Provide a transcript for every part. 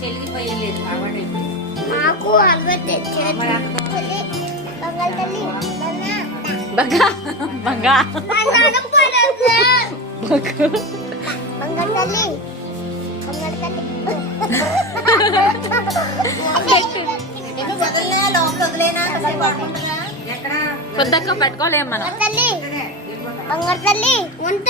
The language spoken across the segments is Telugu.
చెల్లికి పోయలేదు కాబట్టి నాకు అలవాటు బంగా బంగా పొద్దక్క పెట్టుకోలేము మనం. బంగారు తల్లి వంట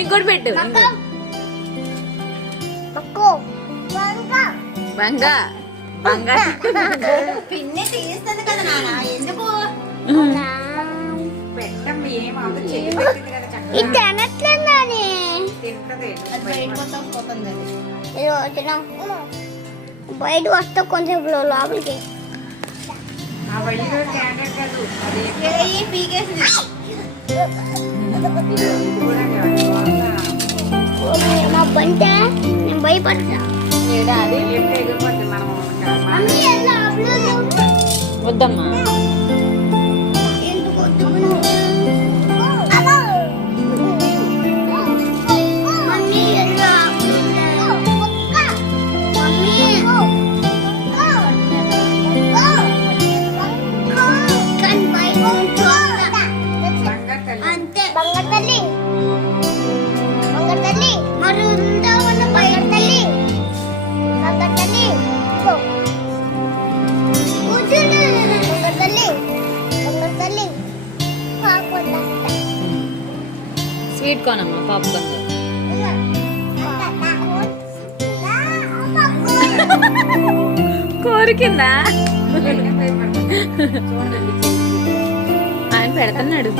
ఇంకోటి పెట్టు. బంగా బంగా పిన్ని తీస్తుంది కదా నాన్న, ఎందుకు పెట్టం ఏమాదు చెల్లి పెట్టింది కదా చక్కగా బయట వస్తా కొంచెం లోపలికి మా బంట నేను భయపడతా. వద్దమ్మా. స్వీట్ కార్న్ అమ్మా, పాప్కార్న్ కోరికిందా ఆయన పెడుతున్నాడు.